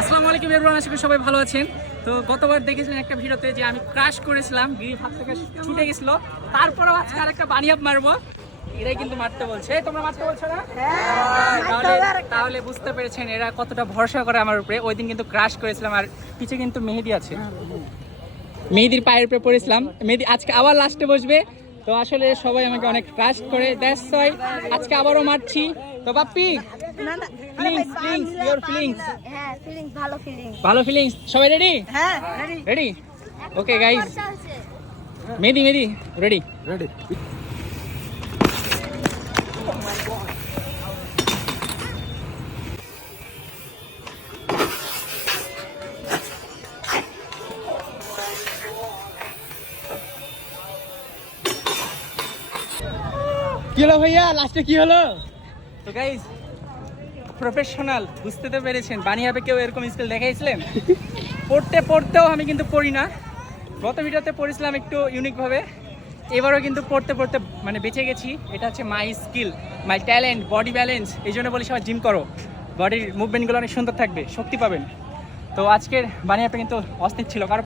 আসসালামু আলাইকুম এভরিওয়ান, আশা করি সবাই ভালো আছেন। তো গতবার দেখেছিলেন একটা ভিডিওতে যে আমি ক্রাশ করেছিলাম, গিরিফ হাত থেকে ছুটে গেছিল। তারপরেও আজকে আরেকটা বানিয়াপ মারবো, এরাই কিন্তু মারতে বলছে। তোমরা মারতে বলছো না? তাহলে বুঝতে পেরেছেন এরা কতটা ভরসা করে আমার উপরে। ওই দিন কিন্তু ক্রাশ করেছিলাম, আর পিছে কিন্তু মেহেদি আছে, মেহেদির পায়ের উপরে পড়েছিলাম। মেহেদি আজকে আবার লাস্টে বসবে। তো আসলে সবাই আমাকে অনেক ট্রাস্ট করে, দ্যাটস ওয়াই আজকে আবারও মারছি। তো বাপ্পি, ফিলিংস ইওর ফিলিংস? হ্যাঁ, ফিলিংস ভালো ফিলিংস। ভালো ফিলিংস। সবাই রেডি? হ্যাঁ, রেডি? ওকে গাইস, মেহেদি রেডি? রেডি। কি হলো ভাইয়া, লাস্টে কি হলো? তো গাইস, প্রফেশনাল, বুঝতে তো পেরেছেন। বানিয়াবে কেউ এরকম স্কিল দেখাইছিলেন? পড়তেও আমি কিন্তু পড়ি না। গত ভিডিওতে পড়েছিলাম একটু ইউনিক ভাবে, এবারও কিন্তু পড়তে মানে বেঁচে গেছি। এটা হচ্ছে মাই স্কিল, মাই ট্যালেন্ট, বডি ব্যালেন্স। এই জন্য বলি সবাই জিম করো, বডির মুভমেন্টগুলো অনেক সুন্দর থাকবে, শক্তি পাবেন। তো আজকের বানিয়াটা কিন্তু অস্থির ছিল, কারণ